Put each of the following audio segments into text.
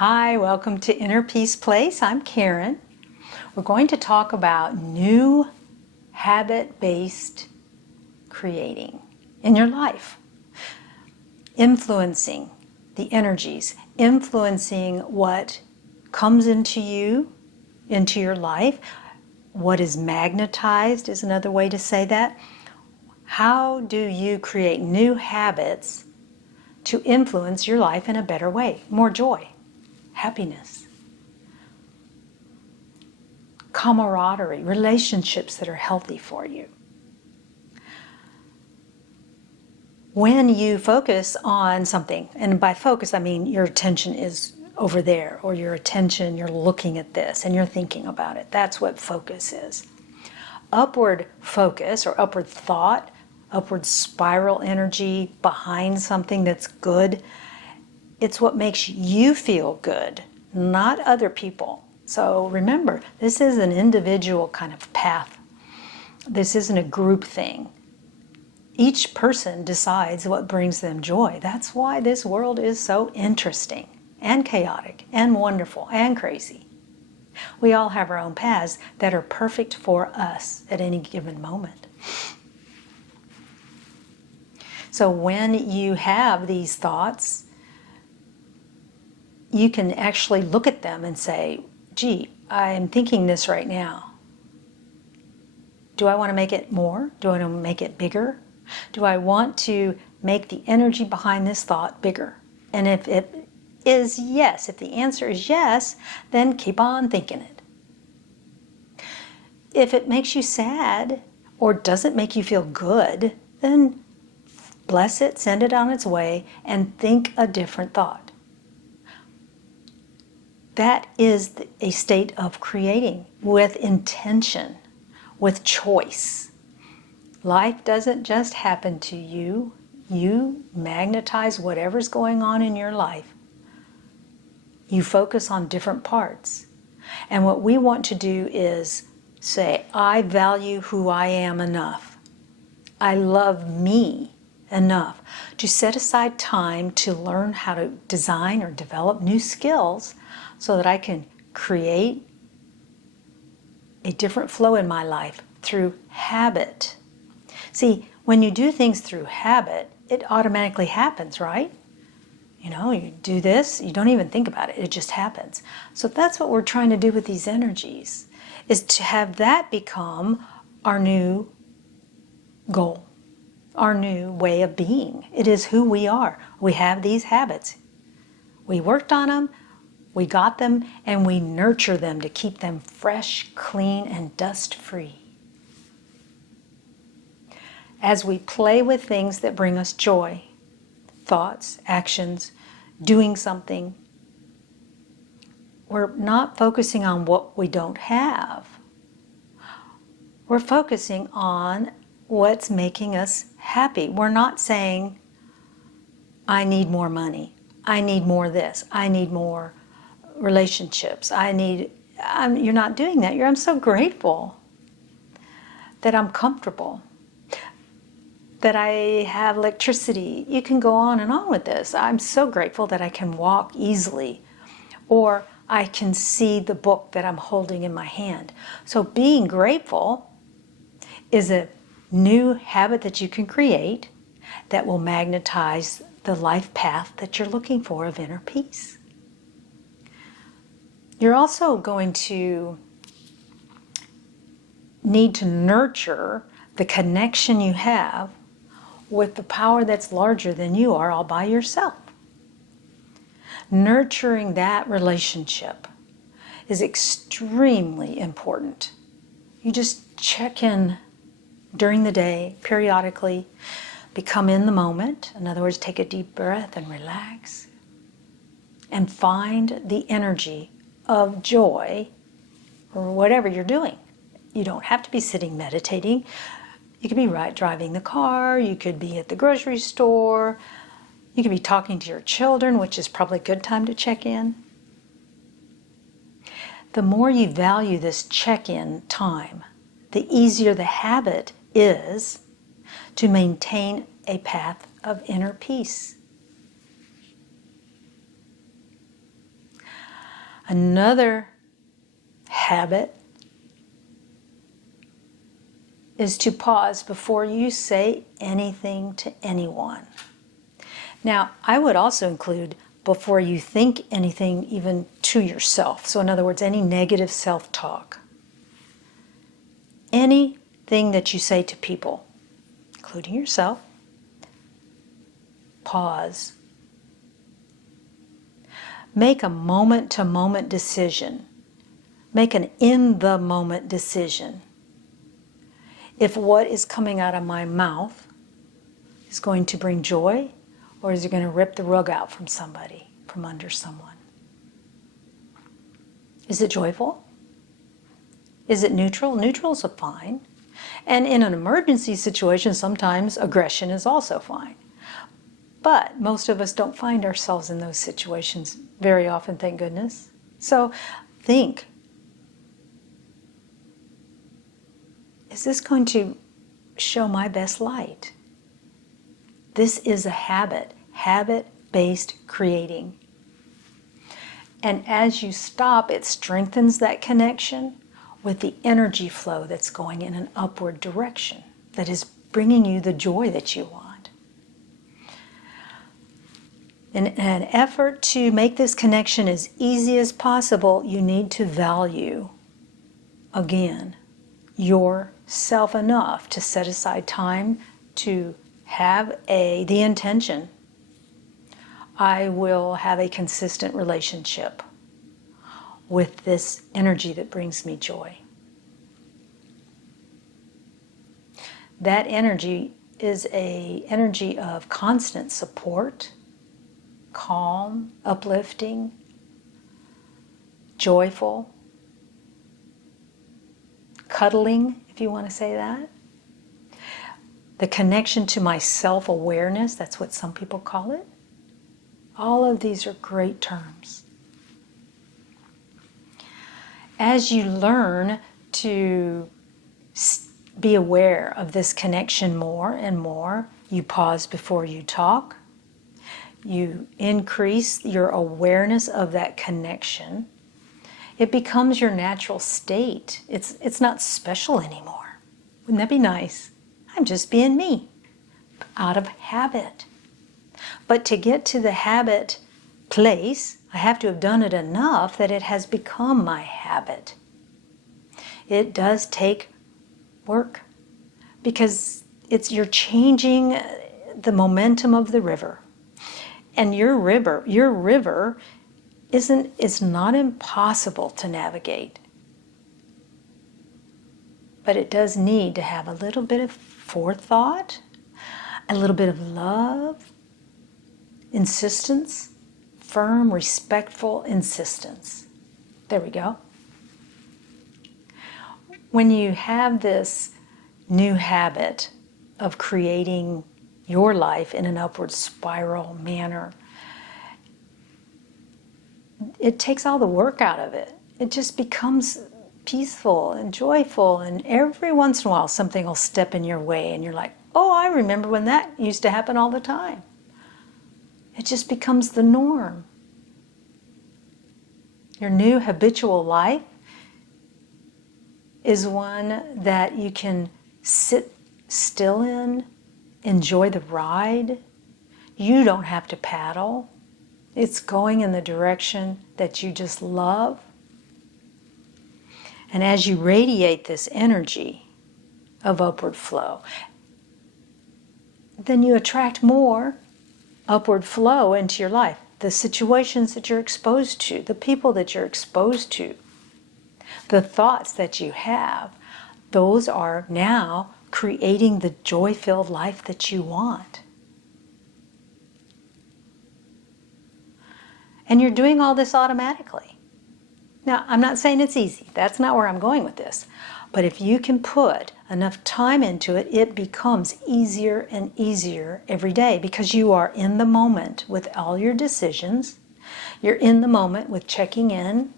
Hi, welcome to Inner Peace Place. I'm Karen. We're going to talk about new habit-based creating in your life. Influencing the energies, influencing what comes into you, into your life. What is magnetized is another way to say that. How do you create new habits to influence your life in a better way? More joy, happiness, camaraderie, relationships that are healthy for you. When you focus on something, and by focus I mean your attention is over there, or your attention, you're looking at this and you're thinking about it. That's what focus is. Upward focus or upward thought, upward spiral energy behind something that's good, it's what makes you feel good, not other people. So remember, this is an individual kind of path. This isn't a group thing. Each person decides what brings them joy. That's why this world is so interesting and chaotic and wonderful and crazy. We all have our own paths that are perfect for us at any given moment. So when you have these thoughts, you can actually look at them and say, gee, I'm thinking this right now. Do I want to make it more? Do I want to make it bigger? Do I want to make the energy behind this thought bigger? And if it is yes, if the answer is yes, then keep on thinking it. If it makes you sad or doesn't make you feel good, then bless it, send it on its way, and think a different thought. That is a state of creating with intention, with choice. Life doesn't just happen to you. You magnetize whatever's going on in your life. You focus on different parts. And what we want to do is say, I value who I am enough. I love me enough to set aside time to learn how to design or develop new skills so that I can create a different flow in my life through habit. See, when you do things through habit, it automatically happens, right? You know, you do this, you don't even think about it, it just happens. So that's what we're trying to do with these energies, is to have that become our new goal, our new way of being. It is who we are. We have these habits. We worked on them, we got them, and we nurture them to keep them fresh, clean, and dust-free. As we play with things that bring us joy, thoughts, actions, doing something, we're not focusing on what we don't have. We're focusing on what's making us happy. We're not saying, I need more money, I need more this, I need more relationships, you're not doing that. I'm so grateful that I'm comfortable, that I have electricity. You can go on and on with this. I'm so grateful that I can walk easily, or I can see the book that I'm holding in my hand. So being grateful is a new habit that you can create that will magnetize the life path that you're looking for of inner peace. You're also going to need to nurture the connection you have with the power that's larger than you are all by yourself. Nurturing that relationship is extremely important. You just check in during the day, periodically, become in the moment. In other words, take a deep breath and relax. And find the energy of joy or whatever you're doing. You don't have to be sitting meditating. You could be driving the car, you could be at the grocery store, you could be talking to your children, which is probably a good time to check in. The more you value this check-in time, the easier the habit is to maintain a path of inner peace. Another habit is to pause before you say anything to anyone. Now, I would also include before you think anything even to yourself. So in other words, any negative self-talk. Anything that you say to people, including yourself, pause. Make a moment-to-moment decision. Make an in-the-moment decision. If what is coming out of my mouth is going to bring joy, or is it going to rip the rug out from somebody, from under someone? Is it joyful? Is it neutral? Neutral's fine. And in an emergency situation, sometimes aggression is also fine. But most of us don't find ourselves in those situations very often, thank goodness. So think, is this going to show my best light? This is a habit, habit-based creating. And as you stop, it strengthens that connection with the energy flow that's going in an upward direction, that is bringing you the joy that you want. In an effort to make this connection as easy as possible, you need to value, again, yourself enough to set aside time to have the intention, I will have a consistent relationship with this energy that brings me joy. That energy is an energy of constant support, calm, uplifting, joyful, cuddling, if you want to say that. The connection to my self-awareness, that's what some people call it. All of these are great terms. As you learn to be aware of this connection more and more, you pause before you talk. You increase your awareness of that connection. It becomes your natural state. It's not special anymore. Wouldn't that be nice? I'm just being me, out of habit. But to get to the habit place, I have to have done it enough that it has become my habit. It does take work because you're changing the momentum of the river. And your river is not impossible to navigate. But it does need to have a little bit of forethought, a little bit of love, insistence, firm, respectful insistence. There we go. When you have this new habit of creating your life in an upward spiral manner, it takes all the work out of it. It just becomes peaceful and joyful, and every once in a while something will step in your way and you're like, oh, I remember when that used to happen all the time. It just becomes the norm. Your new habitual life is one that you can sit still in, enjoy the ride. You don't have to paddle. It's going in the direction that you just love. And as you radiate this energy of upward flow, then you attract more upward flow into your life. The situations that you're exposed to, the people that you're exposed to, the thoughts that you have, those are now creating the joy-filled life that you want. And you're doing all this automatically. Now, I'm not saying it's easy. That's not where I'm going with this. But if you can put enough time into it, it becomes easier and easier every day because you are in the moment with all your decisions. You're in the moment with checking in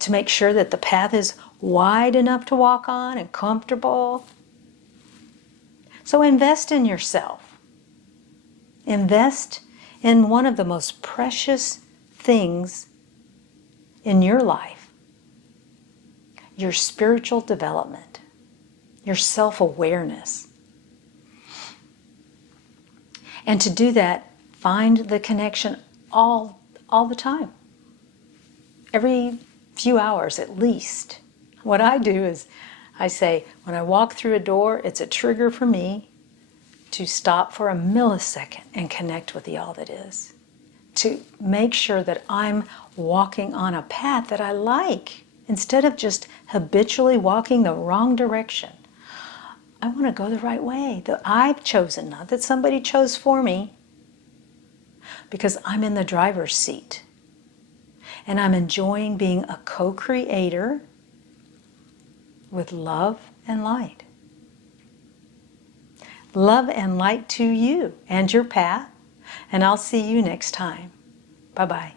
to make sure that the path is wide enough to walk on and comfortable. So invest in yourself. Invest in one of the most precious things in your life, your spiritual development, your self-awareness. And to do that, find the connection all the time. Every few hours at least. What I do is I say, when I walk through a door, it's a trigger for me to stop for a millisecond and connect with the all that is. To make sure that I'm walking on a path that I like, instead of just habitually walking the wrong direction. I want to go the right way that I've chosen, not that somebody chose for me, because I'm in the driver's seat. And I'm enjoying being a co-creator with love and light. Love and light to you and your path, and I'll see you next time. Bye-bye.